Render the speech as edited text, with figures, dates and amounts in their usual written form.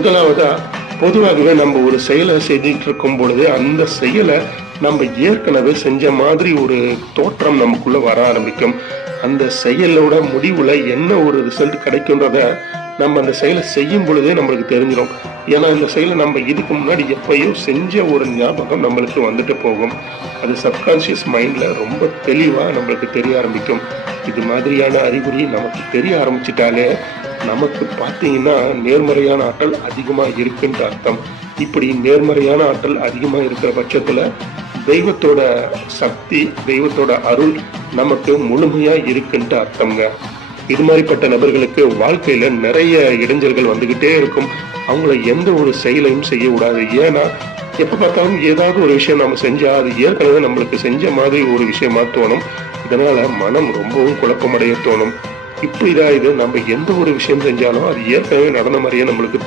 முதலாவதா, பொதுவாகவே நம்ம ஒரு செயலை செஞ்சுட்டு இருக்கும் பொழுது, அந்த செயலை நம்ம ஏற்கனவே செஞ்ச மாதிரி ஒரு தோற்றம் நமக்குள்ள வர ஆரம்பிக்கும். அந்த செயலோட முடிவுல என்ன ஒரு ரிசல்ட் கிடைக்கும்ன்றத, நம்ம அந்த செயலை செய்யும் பொழுதே நம்மளுக்கு தெரிஞ்சிரும். ஏன்னா, இந்த செயலை நம்ம இதுக்கு முன்னாடி எப்பயோ செஞ்ச ஒரு ஞாபகம் நம்மளுக்கு வந்துட்டு போகும். அது சப்கான்ஷியஸ் மைண்ட்ல ரொம்ப தெளிவா நம்மளுக்கு தெரிய ஆரம்பிக்கும். இது மாதிரியான அறிகுறி நமக்கு தெரிய ஆரம்பிச்சுட்டாலே, நமக்கு பார்த்தீங்கன்னா நேர்மறையான ஆற்றல் அதிகமா இருக்குன்ற அர்த்தம். இப்படி நேர்மறையான ஆற்றல் அதிகமா இருக்கிற பட்சத்துல, தெய்வத்தோட சக்தி, தெய்வத்தோட அருள் நமக்கு முழுமையா இருக்குன்ட்டு அர்த்தம்ங்க. இது மாதிரிப்பட்ட நபர்களுக்கு வாழ்க்கையில நிறைய இடைஞ்சல்கள் வந்துகிட்டே இருக்கும். அவங்கள எந்த ஒரு செயலையும் செய்ய விடாது. ஏன்னா, எப்ப பார்த்தாலும் ஏதாவது ஒரு விஷயம் நம்ம செஞ்சா, அது ஏற்கனவே நம்மளுக்கு செஞ்ச மாதிரி ஒரு விஷயமா தோணும். இதனால மனம் ரொம்பவும் குழப்பமடைய தோணும். இப்படிதான் இது நம்ம எந்த ஒரு விஷயம் செஞ்சாலும், அது ஏற்கனவே நடந்த மாரியே நம்மளுக்கு